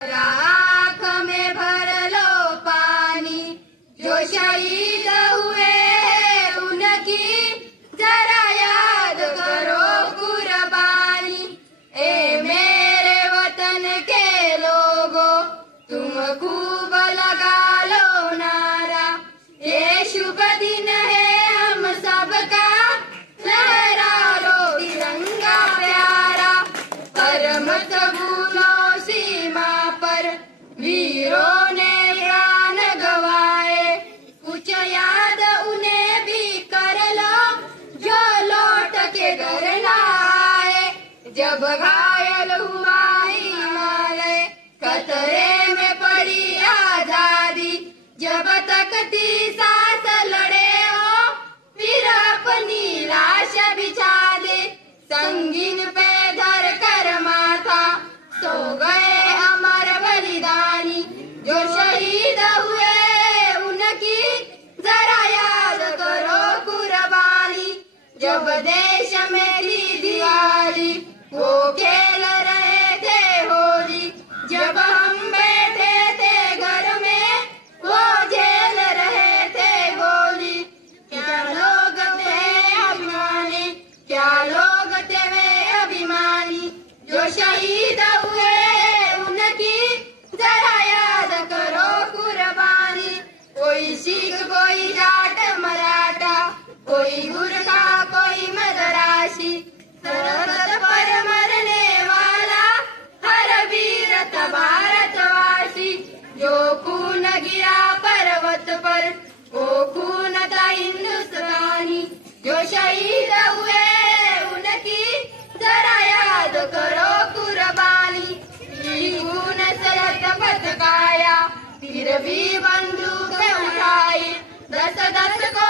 आँख में भर लो पानी, जो शहीद हुए उनकी जरा याद करो कुर्बानी। ए मेरे वतन के लोगों, तुम खूब लगा लो नारा, ये शुभ दिन है हम सबका, लहरा लो तिरंगा प्यारा। पर मत भूलो सीमा पर वीरों ने प्राण गवाए, कुछ याद उन्हें भी कर लो जो लौट के घर न आए। जब घायल हुआ हिमालय, खतरे में पड़ी आजादी, जब तक थी सांस लड़े हो फिर अपनी लाश बिछा दे। संगीन पे धर कर माथा सो गए अमर बलिदानी, जो शहीद हुए उनकी जरा याद करो कुर्बानी। जब देश में थी दिवाली, वो खेल रहे थे होली, जब हम बैठे थे घर में वो झेल रहे थे गोली। क्या लोग थे अभिमानी, क्या लोग थे वे अभिमानी, जो शहीद हुए उनकी जरा याद करो कुर्बानी। कोई सिख, कोई जाट मराठा, कोई गुरखा, कोई मदरासी, सरहद पर मरने वाला हर वीर था भारतवासी। जो खून गिरा पर्वत पर वो खून था हिंदुस्तानी, जो शहीद हुए उनकी जरा याद करो कुर्बानी। खून से लथपथ काया, फिर भी बंदूक उठाई, 10-10 को